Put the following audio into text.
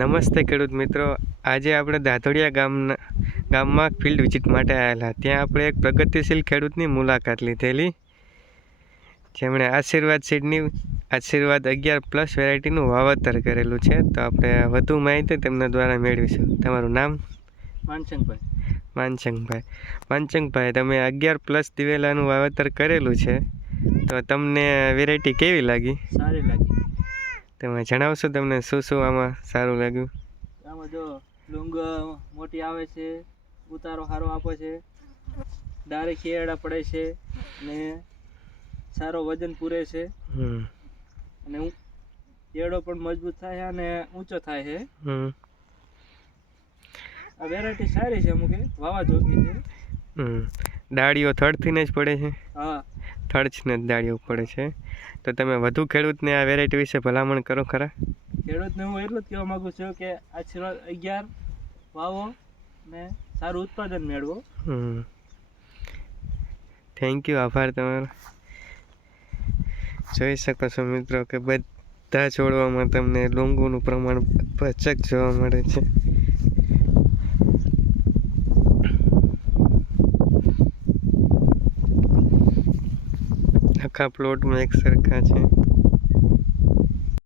નમસ્તે ખેડૂત મિત્રો, આજે આપણે દાધોડિયા ગામમાં ફિલ્ડ વિઝિટ માટે આવેલા. ત્યાં આપણે એક પ્રગતિશીલ ખેડૂતની મુલાકાત લીધેલી, જેમણે આશીર્વાદ સીડની આશીર્વાદ 11+ વેરાયટીનું વાવેતર કરેલું છે. તો આપણે વધુ માહિતી તેમના દ્વારા મેળવીશું. તમારું નામ? માનસંગભાઈ, તમે 11+ દિવેલાનું વાવેતર કરેલું છે, તો તમને વેરાયટી કેવી લાગી? સારી લાગી. તમે જણાવશો તમને શું શું આમાં સારું લાગ્યું? આમાં જો લૂંગ મોટી આવે છે, ઉતારો સારો આપે છે, ડારે ખીયડા પડે છે ને સારો વજન પૂરે છે અને એડો પણ મજબૂત થાય છે અને ઊંચો થાય છે. આ વેરાયટી સારી છે, અમુક વાવા જોગી છે. ડાળીઓ થડથી જ પડે છે? હા, થડને જ ડાળીઓ પડે છે. તો તમે વધુ ખેડૂતને આ વેરાયટી વિશે ભલામણ કરો ખરા? ખેડૂતને હું એટલું જ કહેવા માંગુ છું કે આશીર્વાદ 11 વાવો ને સારું ઉત્પાદન મેળવો. થેન્ક યુ, આભાર તમારો. જોઈ શકો છો મિત્રો કે બધા છોડવામાં તમને લોંગોનું પ્રમાણ ભચક જોવા મળે છે. આખા પ્લોટમાં એક સરખા છે.